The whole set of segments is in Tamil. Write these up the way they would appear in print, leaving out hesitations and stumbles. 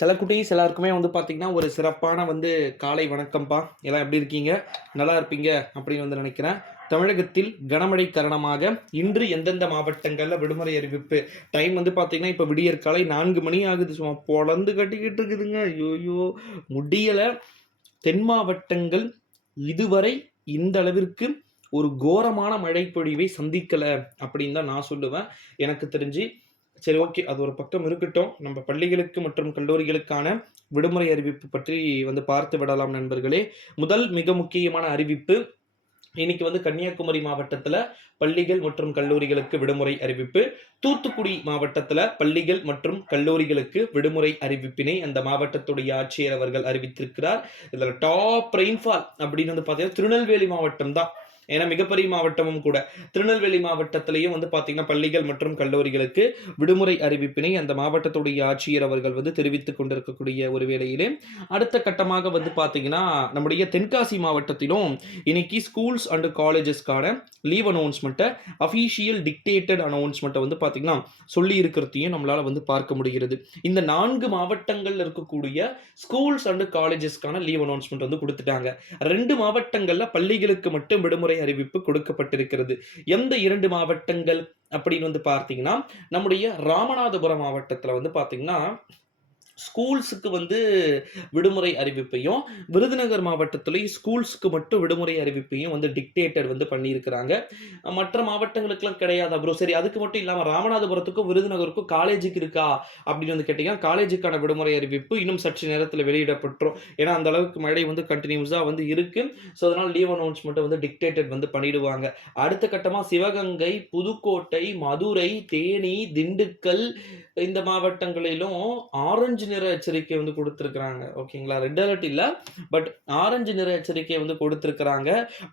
சில குட்டீஸ் எல்லாருக்குமே வந்து பார்த்தீங்கன்னா, ஒரு சிறப்பான காலை வணக்கம்ப்பா. எல்லாம் எப்படி இருக்கீங்க? நல்லா இருப்பீங்க அப்படின்னு நினைக்கிறேன். தமிழகத்தில் கனமழை காரணமாக இன்று எந்தெந்த மாவட்டங்கள்ல விடுமுறை அறிவிப்பு? டைம் பார்த்தீங்கன்னா, இப்ப விடியற்காலை 4 மணி ஆகுது. சும்மா பொளந்து கட்டிக்கிட்டு இருக்குதுங்க. ஐய்யய்யோ! முடியல. தென் மாவட்டங்கள் இதுவரை இந்த அளவிற்கு ஒரு கோரமான மழைப்பொழிவை சந்திக்கல அப்படின்னு தான் நான் சொல்லுவேன். எனக்கு தெரிஞ்சு. சரி, ஓகே. அது ஒரு பக்கம் இருக்கட்டும். நம்ம பள்ளிகளுக்கு மற்றும் கல்லூரிகளுக்கான விடுமுறை அறிவிப்பு பற்றி பார்த்து விடலாம் நண்பர்களே. முதல் மிக முக்கியமான அறிவிப்பு. இன்னைக்கு கன்னியாகுமரி மாவட்டத்துல பள்ளிகள் மற்றும் கல்லூரிகளுக்கு விடுமுறை அறிவிப்பு. தூத்துக்குடி மாவட்டத்துல பள்ளிகள் மற்றும் கல்லூரிகளுக்கு விடுமுறை அறிவிப்பினை அந்த மாவட்டத்துடைய ஆட்சியர் அவர்கள் அறிவித்திருக்கிறார். இதுல டாப் ரெயின்ஃபால் அப்படின்னு பார்த்தீங்கன்னா திருநெல்வேலி மாவட்டம் தான். ஏன்னா மிகப்பெரிய மாவட்டமும் கூட. திருநெல்வேலி மாவட்டத்திலேயும் பார்த்தீங்கன்னா பள்ளிகள் மற்றும் கல்லூரிகளுக்கு விடுமுறை அறிவிப்பினை அந்த மாவட்டத்துடைய ஆட்சியர் அவர்கள் தெரிவித்துக் கொண்டிருக்கக்கூடிய ஒரு வேளையிலே அடுத்த கட்டமாக பார்த்தீங்கன்னா நம்முடைய தென்காசி மாவட்டத்திலும் இன்னைக்கு ஸ்கூல்ஸ் அண்ட் காலேஜஸ்க்கான லீவ் அனௌன்ஸ்மெண்ட்டை அஃபீஷியல் டிக்டேட்டட் அனௌன்ஸ்மெண்ட்டை பார்த்தீங்கன்னா சொல்லி இருக்கிறதையும் நம்மளால பார்க்க முடிகிறது. இந்த 4 மாவட்டங்கள்ல இருக்கக்கூடிய ஸ்கூல்ஸ் அண்ட் காலேஜஸ்க்கான லீவ் அனௌன்ஸ்மெண்ட் கொடுத்துட்டாங்க. 2 மாவட்டங்கள்ல பள்ளிகளுக்கு மட்டும் விடுமுறை அறிவிப்பு கொடுக்கப்பட்டிருக்கிறது. எந்த 2 மாவட்டங்கள் அப்படின்னு பார்த்தீங்கன்னா, நம்முடைய ராமநாதபுரம் மாவட்டத்துல பார்த்தீங்கன்னா ஸ்கூல்ஸுக்கு விடுமுறை அறிவிப்பையும், விருதுநகர் மாவட்டத்திலேயும் ஸ்கூல்ஸ்க்கு மட்டும் விடுமுறை அறிவிப்பையும் டிக்டேட்டர் பண்ணியிருக்கிறாங்க. மற்ற மாவட்டங்களுக்கெல்லாம் கிடையாதா ப்ரோ? சரி, அதுக்கு மட்டும் இல்லாம ராமநாதபுரத்துக்கும் விருதுநகருக்கும் காலேஜுக்கு இருக்கா அப்படின்னு கேட்டீங்கன்னா, காலேஜுக்கான விடுமுறை அறிவிப்பு இன்னும் சற்று நேரத்தில் வெளியிடப்பட்டுரும். ஏன்னா அந்த அளவுக்கு மழை கண்டினியூஸா இருக்கு. ஸோ அதனால லீவ் அனௌன்ஸ்மெண்ட் டிக்டேட்டட் பண்ணிடுவாங்க. அடுத்த கட்டமா சிவகங்கை, புதுக்கோட்டை, மதுரை, தேனி, திண்டுக்கல் இந்த மாவட்டங்களிலும் ஆரஞ்சு நிற எச்சரிக்கை கொடுத்திருக்கிறாங்க. ஓகேங்களா? ரெட் அலர்ட் இல்ல, பட் ஆரஞ்சு நிற எச்சரிக்கை கொடுத்திருக்கிறாங்க.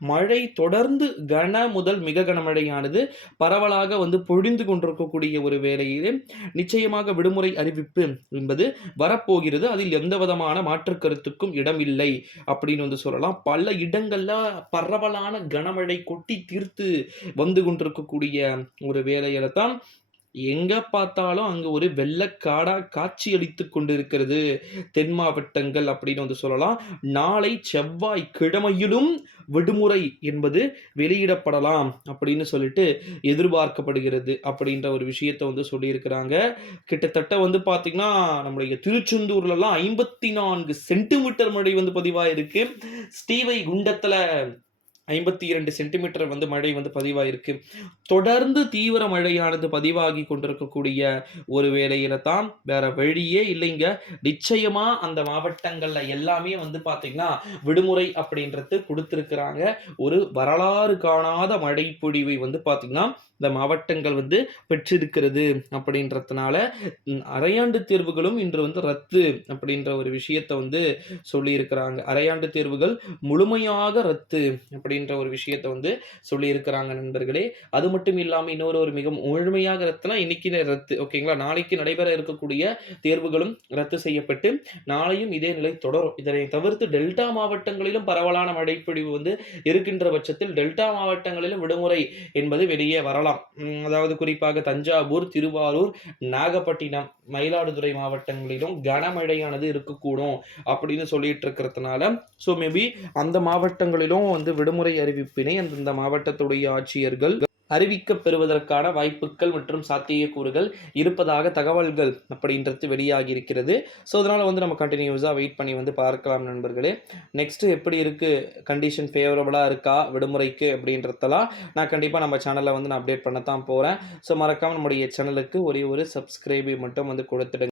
மழை தொடர்ந்து கன முதல் மிக கனமழையானது பரவலாக பொழிந்து கொண்டிருக்கக்கூடிய ஒரு வேளையிலே நிச்சயமாக விடுமுறை அறிவிப்பு என்பது வரப்போகிறது. அதில் எந்த விதமான மாற்று கருத்துக்கும் இடம் இல்லை அப்படின்னு சொல்லலாம். பல இடங்கள்ல பரவலான கனமழை கொட்டி தீர்த்து வந்து கொண்டிருக்கக்கூடிய ஒரு வேளையில தான் எங்க பார்த்தாலும் அங்க ஒரு வெள்ளக்காடா காட்சி அளித்துக் கொண்டிருக்கிறது தென் மாவட்டங்கள் அப்படின்னு சொல்லலாம். நாளை செவ்வாய்க்கிழமையிலும் விடுமுறை என்பது வெளியிடப்படலாம் அப்படின்னு சொல்லிட்டு எதிர்பார்க்கப்படுகிறது அப்படின்ற ஒரு விஷயத்தை சொல்லியிருக்கிறாங்க. கிட்டத்தட்ட பார்த்தீங்கன்னா நம்முடைய திருச்செந்தூர்லாம் 54 சென்டிமீட்டர் மழை பதிவாயிருக்கு. ஸ்ரீவைகுண்டத்துல 52 சென்டிமீட்டர் மழை பதிவாயிருக்கு. தொடர்ந்து தீவிர மழையானது பதிவாகி கொண்டிருக்கக்கூடிய ஒரு வேளையில தான் வேற வழியே இல்லைங்க. நிச்சயமா அந்த மாவட்டங்கள்ல எல்லாமே பார்த்தீங்கன்னா விடுமுறை அப்படின்றது கொடுத்திருக்கிறாங்க. ஒரு வரலாறு காணாத மழை பொழிவை பார்த்தீங்கன்னா இந்த மாவட்டங்கள் பெற்றிருக்கிறது அப்படின்றதுனால அரையாண்டு தேர்வுகளும் இன்று ரத்து அப்படின்ற ஒரு விஷயத்தை சொல்லியிருக்கிறாங்க. அரையாண்டு தேர்வுகள் முழுமையாக ரத்து அப்படின்ற ஒரு விஷயத்தை சொல்லியிருக்கிறாங்க நண்பர்களே. அது மட்டும் இல்லாமல் இன்னொரு ஒரு மிக முழுமையாக ரத்துனா இன்னைக்கு ரத்து. ஓகேங்களா? நாளைக்கு நடைபெற இருக்கக்கூடிய தேர்வுகளும் ரத்து செய்யப்பட்டு நாளையும் இதே நிலை தொடரும். இதனை தவிர்த்து டெல்டா மாவட்டங்களிலும் பரவலான மழைப்பொழிவு இருக்கின்ற பட்சத்தில் டெல்டா மாவட்டங்களிலும் விடுமுறை என்பது வெளியே வரலாம். அதாவது குறிப்பாக தஞ்சாவூர், திருவாரூர், நாகப்பட்டினம், மயிலாடுதுறை மாவட்டங்களிலும் கனமழையானது இருக்கக்கூடும் அப்படின்னு சொல்லிட்டு இருக்கிறதுனால ஸோ மேபி அந்த மாவட்டங்களிலும் விடுமுறை அறிவிப்பினை அந்தந்த மாவட்டத்துடைய ஆட்சியர்கள் அறிவிக்க பெறுவதற்கான வாய்ப்புகள் மற்றும் சாத்தியக்கூறுகள் இருப்பதாக தகவல்கள் அப்படின்றது வெளியாகி இருக்கிறது. ஸோ அதனால் நம்ம கண்டினியூஸாக வெயிட் பண்ணி பார்க்கலாம் நண்பர்களே. நெக்ஸ்ட்டு எப்படி இருக்குது, கண்டிஷன் ஃபேவரபுளாக இருக்கா விடுமுறைக்கு அப்படின்றதெல்லாம் நான் கண்டிப்பாக நம்ம சேனலில் நான் அப்டேட் பண்ண தான் போகிறேன். ஸோ மறக்காமல் நம்முடைய சேனலுக்கு ஒரே ஒரு சப்ஸ்கிரைபை மட்டும் கொடுத்துடுங்க.